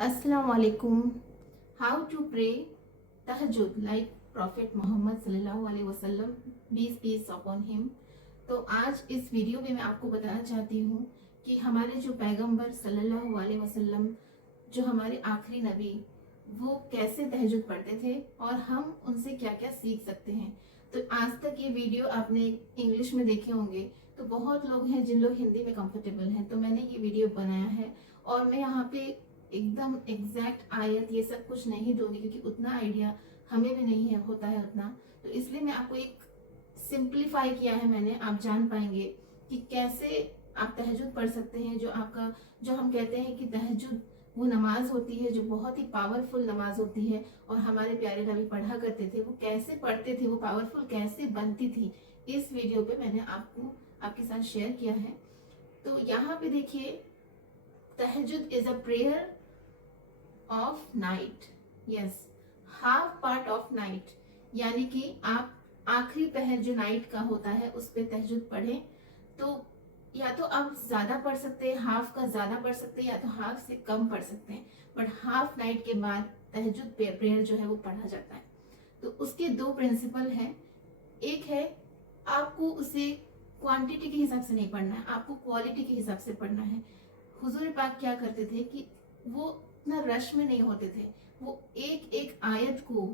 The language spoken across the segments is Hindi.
Assalamu alaikum. How to pray tahajjud like Prophet Muhammad sallallahu alaihi wasallam, peace upon him. तो आज इस वीडियो में मैं आपको बताना चाहती हूँ कि हमारे जो पैगंबर सल्लल्लाहु अलैहि वसल्लम, जो हमारे आखिरी नबी, वो कैसे तहज्जुद पढ़ते थे और हम उनसे क्या क्या सीख सकते हैं। तो आज तक ये वीडियो आपने इंग्लिश में देखे होंगे, तो बहुत लोग हैं जिन लोग हिंदी में कंफर्टेबल हैं, तो मैंने ये वीडियो बनाया है और मैं यहाँ पे एकदम एग्जैक्ट आयत ये सब कुछ नहीं दूंगी क्योंकि उतना आइडिया हमें भी नहीं है होता है उतना। तो इसलिए मैं आपको एक सिंप्लीफाई किया है मैंने, आप जान पाएंगे कि कैसे आप तहज्जुद पढ़ सकते हैं। जो आपका, जो हम कहते हैं कि तहज्जुद वो नमाज होती है जो बहुत ही पावरफुल नमाज होती है और हमारे प्यारे नबी पढ़ा करते थे, वो कैसे पढ़ते थे, वो पावरफुल कैसे बनती थी, इस वीडियो पे मैंने आपको आपके साथ शेयर किया है। तो यहाँ पे देखिए, Tahajjud is a prayer of night, yes, half part of night, यानी कि आप आखिरी पहर जो नाइट का होता है उस पे तहज्जुद पढ़ें। तो या तो आप ज्यादा पढ़ सकते हैं, हाफ का ज्यादा पढ़ सकते हैं, या तो हाफ से कम पढ़ सकते हैं, बट हाफ नाइट के बाद तहज्जुद प्रेयर जो है वो पढ़ा जाता है। तो उसके दो प्रिंसिपल हैं। एक है, आपको उसे क्वांटिटी के हिसाब से नहीं पढ़ना है, आपको क्वालिटी के हिसाब से पढ़ना है। हुजूर पाक क्या करते थे कि वो इतना रश में नहीं होते थे, वो एक एक आयत को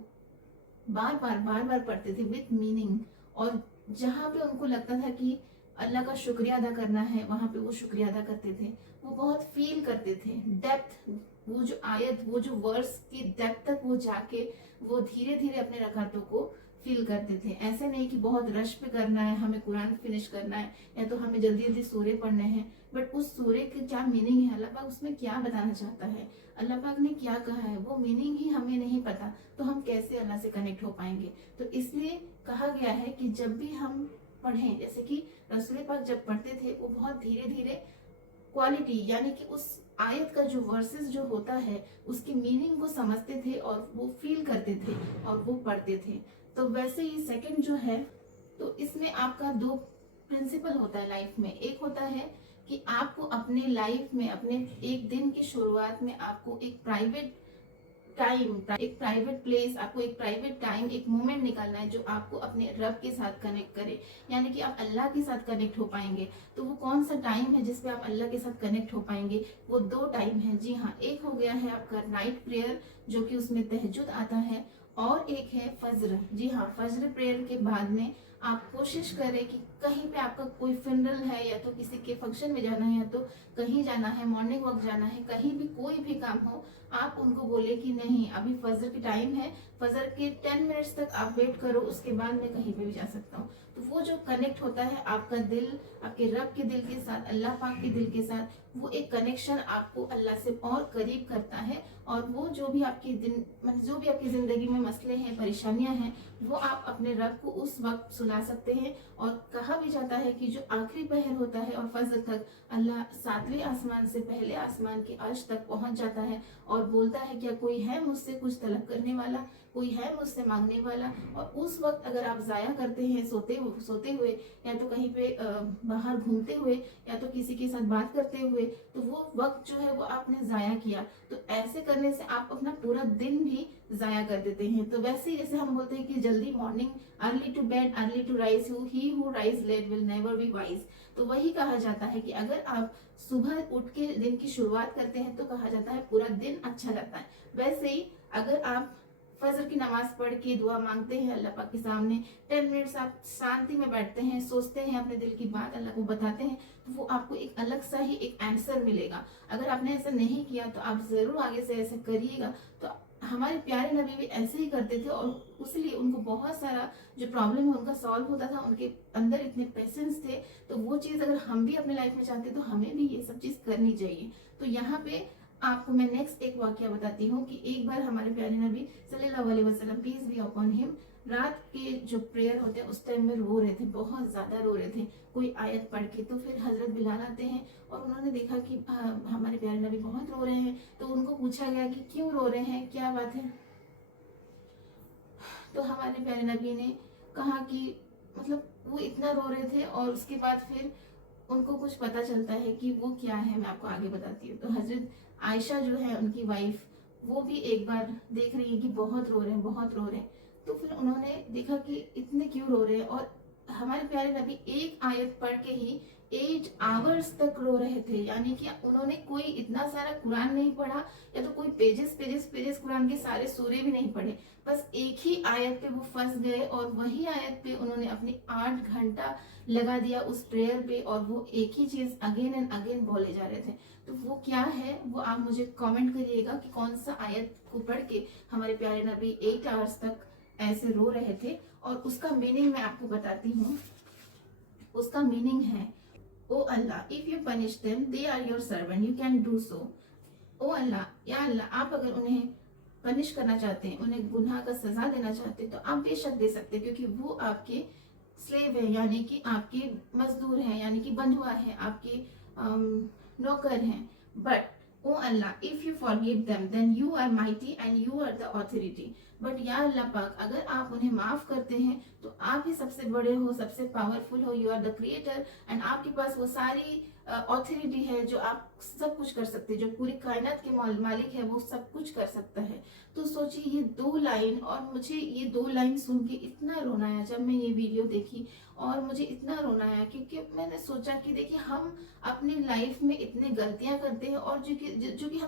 बार बार पढ़ते थे विथ मीनिंग, और जहाँ पे उनको लगता था कि अल्लाह का शुक्रिया अदा करना है वहां पे वो शुक्रिया अदा करते थे। वो बहुत फील करते थे डेप्थ, वो जो आयत, वो जो वर्स की डेप्थ तक वो जाके वो धीरे धीरे अपने रकातों को फील करते थे। ऐसे नहीं कि बहुत रश पे करना है, हमें कुरान फिनिश करना है या तो हमें जल्दी जल्दी सूरे पढ़ने हैं, बट उस सूरे के क्या मीनिंग है, अल्लाह पाक उसमें क्या बताना चाहता है, अल्लाह पाक ने क्या कहा है, वो मीनिंग ही हमें नहीं पता, तो हम कैसे अल्लाह से कनेक्ट हो पाएंगे। तो इसलिए कहा गया है कि जब भी हम पढ़ें, जैसे कि रसूल पाक जब पढ़ते थे वो बहुत धीरे धीरे क्वालिटी, यानी कि उस आयत का जो वर्सेस जो होता है उसकी मीनिंग को समझते थे और वो फील करते थे और वो पढ़ते थे। तो वैसे ही सेकंड जो है, तो इसमें आपका दो प्रिंसिपल होता है लाइफ में। एक होता है कि आपको अपने लाइफ में, अपने एक दिन की शुरुआत में आपको एक प्राइवेट टाइम, एक प्राइवेट प्लेस, आपको एक प्राइवेट टाइम, एक मोमेंट निकालना है जो आपको अपने रब के साथ कनेक्ट करे, यानी कि आप अल्लाह के साथ कनेक्ट हो पाएंगे। तो वो कौन सा टाइम है जिसपे आप अल्लाह के साथ कनेक्ट हो पाएंगे? वो दो टाइम है, जी हाँ। एक हो गया है आपका नाइट प्रेयर जो कि उसमें तहज्जुद आता है, और एक है फज्र। जी हाँ, फज्र प्रेयर के बाद में आप कोशिश करें कि कहीं पे आपका कोई फिनरल है या तो किसी के फंक्शन में जाना है या तो कहीं जाना है, मॉर्निंग वॉक जाना है, कहीं भी कोई भी काम हो, आप उनको बोले कि नहीं अभी फजर की टाइम है, फजर के 10 मिनट्स तक आप वेट करो, उसके बाद मैं कहीं पे भी जा सकता हूँ। तो वो जो कनेक्ट होता है आपका दिल आपके रब के दिल के साथ, अल्लाह पाक के दिल के साथ, वो एक कनेक्शन आपको अल्लाह से और करीब करता है। और वो जो भी आपकी दिन, मतलब जो भी आपकी जिंदगी में मसले हैं, परेशानियां हैं, वो आप अपने रब को उस वक्त सुना सकते हैं। और कहा भी जाता है कि जो आखिरी पहर होता है और फजर तक, अल्लाह 7वें आसमान से पहले आसमान के अर्श तक पहुंच जाता है और बोलता है क्या कोई है मुझसे कुछ तलब करने वाला, कोई है मुझसे मांगने वाला। और उस वक्त अगर आप जाया करते हैं सोते हुए या तो कहीं पे बाहर घूमते हुए या तो किसी के साथ बात करते हुए, तो वो वक्त जो है वो आपने जाया किया। तो ऐसे करने से आप अपना पूरा दिन भी जाया कर देते हैं। तो वैसे ही जैसे हम बोलते हैं कि जल्दी morning, early to bed early to rise, he who rise late will never be wise. तो वही कहा जाता है कि अगर आप सुबह उठ के दिन की शुरुआत करते हैं तो कहा जाता है पूरा दिन अच्छा जाता है। वैसे ही अगर आप फजर की नमाज पढ़ के दुआ मांगते हैं अल्लाह पाक के सामने, 10 मिनट्स आप शांति में बैठते हैं, सोचते हैं, अपने दिल की बात अल्लाह को बताते हैं, तो वो आपको एक अलग सा ही एक आंसर मिलेगा। अगर आपने ऐसा नहीं किया तो आप जरूर आगे से ऐसा करिएगा। तो हमारे प्यारे नबी भी ऐसे ही करते थे और उसलिए उनको बहुत सारा जो प्रॉब्लम है उनका सॉल्व होता था, उनके अंदर इतने पेशेंस थे। तो वो चीज अगर हम भी अपने लाइफ में चाहते तो हमें भी ये सब चीज करनी चाहिए। तो यहाँ पे आपको मैं नेक्स्ट एक वाक्य बताती हूँ कि एक बार हमारे प्यारे नबी सल्लल्लाहु अलैहि वसल्लम, पीस बी अपॉन हिम, रात के जो प्रेयर होते हैं उस टाइम में रो रहे थे, बहुत ज्यादा रो रहे थे कोई आयत पढ़ के। तो फिर हजरत बिलाल आते हैं और उन्होंने देखा कि हमारे प्यारे नबी बहुत रो रहे हैं। तो उनको पूछा गया कि क्यों रो रहे हैं, क्या बात है। तो हमारे प्यारे नबी ने कहा कि मतलब वो इतना रो रहे थे, और उसके बाद फिर उनको कुछ पता चलता है कि वो क्या है, मैं आपको आगे बताती हूँ। तो हजरत आयशा जो है उनकी वाइफ, वो भी एक बार देख रही है कि बहुत रो रहे हैं, बहुत रो रहे हैं। तो फिर उन्होंने देखा कि इतने क्यों रो रहे हैं, और हमारे प्यारे नबी एक आयत पढ़ के ही 8 आवर्स तक रो रहे थे। यानी कि उन्होंने कोई इतना सारा कुरान नहीं पढ़ा, या तो कोई पेजेस पेजेस पेजेस कुरान के सारे सूरे भी नहीं पढ़े, बस एक ही आयत पे वो फंस गए, और वही आयत पे उन्होंने अपनी 8 घंटा लगा दिया उस प्रेयर पे, और वो एक ही चीज अगेन एंड अगेन बोले जा रहे थे। तो वो क्या है, वो आप मुझे कमेंट करिएगा कि कौन सा आयत को पढ़ के हमारे प्यारे नबी 8 आवर्स तक ऐसे रो रहे थे। और उसका मीनिंग मैं आपको बताती हूँ। उसका मीनिंग है, O Allah, if you punish them they are your servant, you can do so. O Allah, या अल्लाह, आप अगर उन्हें पनिश करना चाहते हैं, उन्हें गुनाह का सजा देना चाहते हैं, तो आप बेशक दे सकते हैं, क्योंकि वो आपके स्लेव है, यानी कि आपके मजदूर हैं, यानी कि बंधुआ है, आपके नौकर हैं। But O Allah, if you forgive them then you are mighty and you are the authority. But या अल्लाह पाक, अगर आप उन्हें माफ करते हैं तो आप ही सबसे बड़े हो, सबसे पावरफुल हो, you are the creator, and आपके पास वो सारी ऑथोरिटी है जो आप सब कुछ कर सकते हैं, जो पूरी कायनात के मालिक है, वो सब कुछ कर सकता है। तो सोचिए ये 2 लाइन, और मुझे ये 2 लाइन सुन के इतना रोना आया जब मैं ये वीडियो देखी, और मुझे इतना रोना आया क्योंकि मैंने सोचा कि देखिए हम अपनी लाइफ में इतने गलतियां करते हैं, और जो कि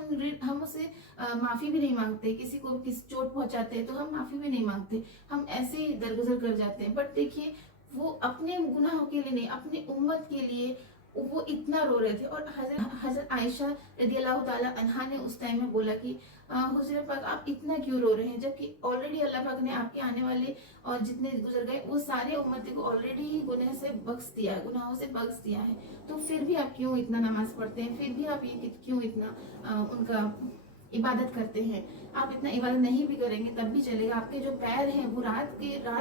हम उससे माफी भी नहीं मांगते, किसी को किसी चोट पहुंचाते हैं तो हम माफी भी नहीं मांगते, हम ऐसे ही दरगुजर कर जाते हैं। बट देखिए वो अपने गुनाहों के लिए नहीं, अपनी उम्मत के लिए वो इतना रो रहे थे। और हजरत आयशा रदियल्लाहु ताला अन्हा ने उस टाइम में बोला कि हुजूर पाक आप इतना क्यों रो रहे हैं, जबकि ऑलरेडी अल्लाह पाक ने आपके आने वाले और जितने गुजर गए वो सारे उम्मती को ऑलरेडी ही गुनाह से बख्श दिया है, गुनाहों से बख्श दिया है। तो फिर भी आप क्यों इतना नमाज पढ़ते हैं, फिर भी आप ये क्यों इतना उनका इबादत करते हैं। आप इतना इबादत नहीं भी करेंगे तब भी चलेगा। आपके जो पैर हैं वो रात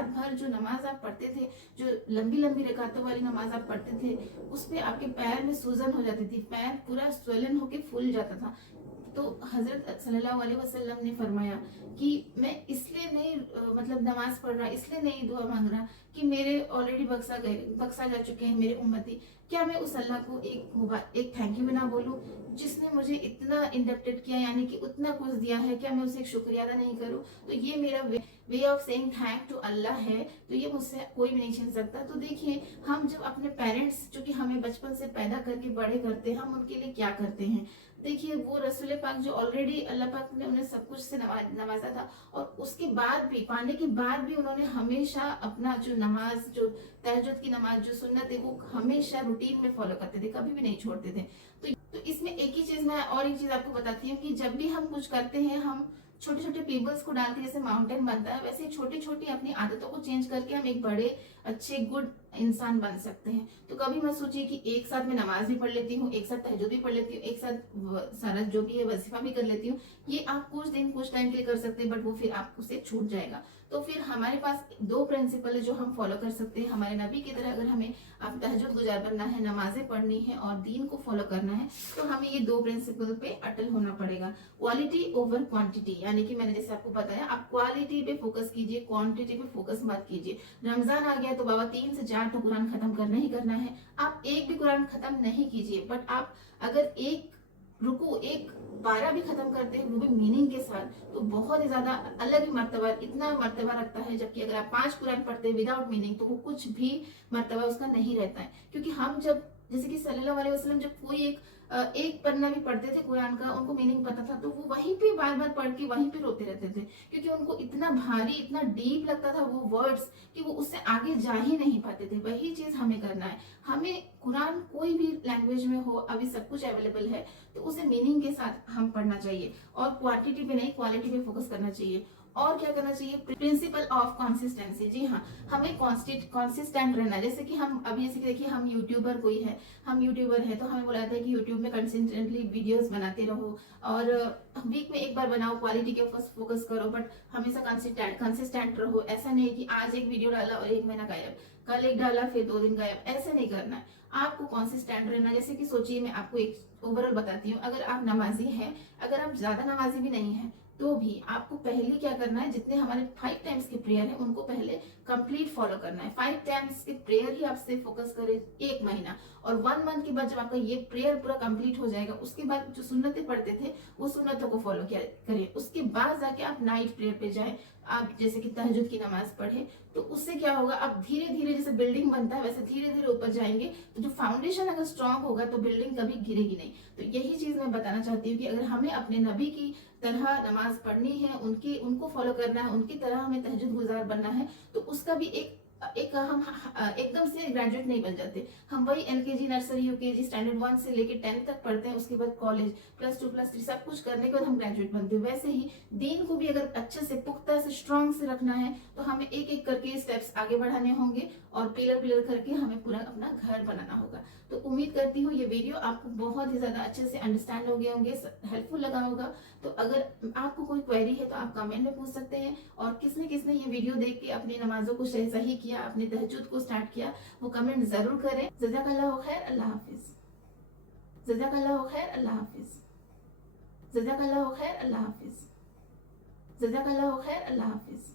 भर जो नमाज आप पढ़ते थे, जो लंबी लंबी रकातों वाली नमाज आप पढ़ते थे, उस पे आपके पैर में सूजन हो जाती थी, पैर पूरा स्वेलन होके फूल जाता था। तो हजरत सल्लल्लाहु अलैहि वसल्लम ने फरमाया कि मैं इसलिए नहीं मतलब नमाज पढ़ रहा, इसलिए नहीं दुआ मांग रहा कि मेरे ऑलरेडी बख्शा जा चुके हैं मेरे उम्मती। क्या मैं उस अल्लाह को एक थैंक यू भी ना बोलूं, जिसने मुझे इतना इंडक्टेड किया, यानी कि उतना कुछ दिया है, क्या मैं उसे शुक्रिया अदा नहीं करूं? तो ये मेरा way of saying thank to Allah है, तो ये मुझसे कोई भी नहीं छीन सकता। तो देखिए हम जब अपने पेरेंट्स जो कि हमें बचपन से पैदा करके बड़े करते हैं, हम उनके लिए क्या करते हैं। देखिए वो रसूल पाक जो ऑलरेडी अल्लाह पाक ने उन्हें सब कुछ से नवाजा था, और उसके बाद भी, पाने के बाद भी उन्होंने हमेशा अपना जो नमाज, जो तहज्जुद की नमाज, जो सुन्नत है, वो हमेशा रूटीन में फॉलो करते थे, कभी भी नहीं छोड़ते थे। तो इसमें एक ही चीज, मैं और एक चीज आपको बताती हूँ कि जब भी हम कुछ करते हैं, हम छोटे छोटे पीबल्स को डाल के जैसे माउंटेन बनता है, वैसे छोटी छोटी अपनी आदतों को चेंज करके हम एक बड़े अच्छे गुड इंसान बन सकते हैं। तो कभी मत सोचिए कि एक साथ मैं नमाज भी पढ़ लेती हूँ, एक साथ तहज्जुद भी पढ़ लेती हूँ, एक साथ सारा जो भी है वजीफा भी कर लेती हूँ। ये आप कुछ दिन कुछ टाइम के लिए कर सकते हैं, बट वो फिर आपको से छूट जाएगा। तो फिर हमारे पास 2 प्रिंसिपल है जो हम फॉलो कर सकते हैं। हमारे नबी की तरह अगर हमें अब तहज्जुद गुजार बनना है, नमाजें पढ़नी है और दीन को फॉलो करना है, तो हमें ये 2 प्रिंसिपल पे अटल होना पड़ेगा। क्वालिटी ओवर क्वांटिटी, यानी कि मैंने जैसे आपको बताया, आप क्वालिटी पे फोकस कीजिए, क्वांटिटी पे फोकस मत कीजिए। रमजान आ गया तो बाबा 3 से 4 तो कुरान खत्म करना ही करना है। आप एक भी कुरान खत्म नहीं कीजिए, बट आप अगर एक रुकू, एक पारा भी खत्म करते हैं, वो भी मीनिंग के साथ, तो बहुत ही ज्यादा अलग ही मर्तबा, इतना मर्तबा रखता है। जबकि अगर आप 5 कुरान पढ़ते हैं विदाउट मीनिंग, तो वो कुछ भी मर्तबा उसका नहीं रहता है। क्योंकि हम जब, जैसे कि सल्लल्लाहु अलैहि वसल्लम जब कोई एक पन्ना भी पढ़ते थे कुरान का, उनको मीनिंग पता था, तो वो वहीं पे बार बार पढ़ के वहीं पे रोते रहते थे, क्योंकि उनको इतना भारी, इतना डीप लगता था वो वर्ड्स, कि वो उससे आगे जा ही नहीं पाते थे। वही चीज हमें करना है। हमें कुरान कोई भी लैंग्वेज में हो, अभी सब कुछ अवेलेबल है, तो उसे मीनिंग के साथ हम पढ़ना चाहिए, और क्वांटिटी पे नहीं, क्वालिटी पे फोकस करना चाहिए। और क्या करना चाहिए, प्रिंसिपल ऑफ कंसिस्टेंसी। जी हाँ, हमें कंसिस्टेंट रहना है। जैसे कि हम अभी, जैसे कि देखिए हम यूट्यूबर, कोई है, हम यूट्यूबर है, तो हमें बोला जाता है कि यूट्यूब में कंसिस्टेंटली वीडियोस बनाते रहो, और वीक में एक बार बनाओ, क्वालिटी के ऊपर फोकस करो, बट हमेशा कंसिस्टेंट रहो। ऐसा नहीं कि आज एक वीडियो डाला और 1 महीना गायब, कल एक डाला फिर 2 दिन गायब, ऐसे नहीं करना है। आपको कंसिस्टेंट रहना है। जैसे कि सोचिए, मैं आपको एक ओवरऑल बताती हूँ। अगर आप नमाजी हैं, अगर आप ज्यादा नमाजी भी नहीं है, तो भी आपको पहले क्या करना है, जितने हमारे 5 टाइम्स के प्रेयर है उनको पहले कंप्लीट फॉलो करना है। 5 टाइम्स के प्रेयर ही आपसे फोकस करे 1 महीना, और 1 मंथ के बाद जब आपका ये प्रेयर पूरा कंप्लीट हो जाएगा, उसके बाद जो सुन्नतें पढ़ते थे वो सुन्नतों को फॉलो किया करिए। उसके बाद जाके आप नाइट प्रेयर पे जाए, आप जैसे कि तहज्जुद की नमाज पढ़े, तो उससे क्या होगा, आप धीरे धीरे जैसे बिल्डिंग बनता है वैसे धीरे धीरे ऊपर जाएंगे। तो जो फाउंडेशन अगर स्ट्रांग होगा तो बिल्डिंग कभी गिरेगी नहीं। तो यही चीज मैं बताना चाहती हूँ कि अगर हमें अपने नबी की तरह नमाज पढ़नी है, उनको फॉलो करना है, उनकी तरह हमें तहज्जुद गुजार बनना है, तो उसका भी एक हम एकदम से ग्रेजुएट नहीं बन जाते। हम वही एलकेजी, नर्सरी, यूकेजी, स्टैंडर्ड 1 से लेके 10 तक पढ़ते हैं, उसके बाद कॉलेज, +2 +3 सब कुछ करने के बाद हम ग्रेजुएट बनते हैं। वैसे ही दीन को भी अगर अच्छे से पुख्ता से स्ट्रांग से रखना है तो हमें एक एक करके स्टेप्स आगे बढ़ाने होंगे, और पिलर पिलर करके हमें पूरा अपना घर बनाना होगा। तो उम्मीद करती हूँ ये वीडियो आपको बहुत ही ज्यादा अच्छे से अंडरस्टैंड हो गए होंगे, हेल्पफुल लगा होगा। तो अगर आपको कोई क्वेरी है तो आप कमेंट में पूछ सकते हैं, और किसने किसने ये वीडियो देख के अपनी नमाजों को सही किया, अपने तहज्जुद को स्टार्ट किया, वो कमेंट जरूर करें। जज़ाकल्लाहु खैर, अल्लाह हाफिज। जज़ाकल्लाहु खैर, अल्लाह हाफिज। जज़ाकल्लाहु खैर, अल्लाह हाफिज। जज़ाकल्लाहु खैर, अल्लाह हाफिज।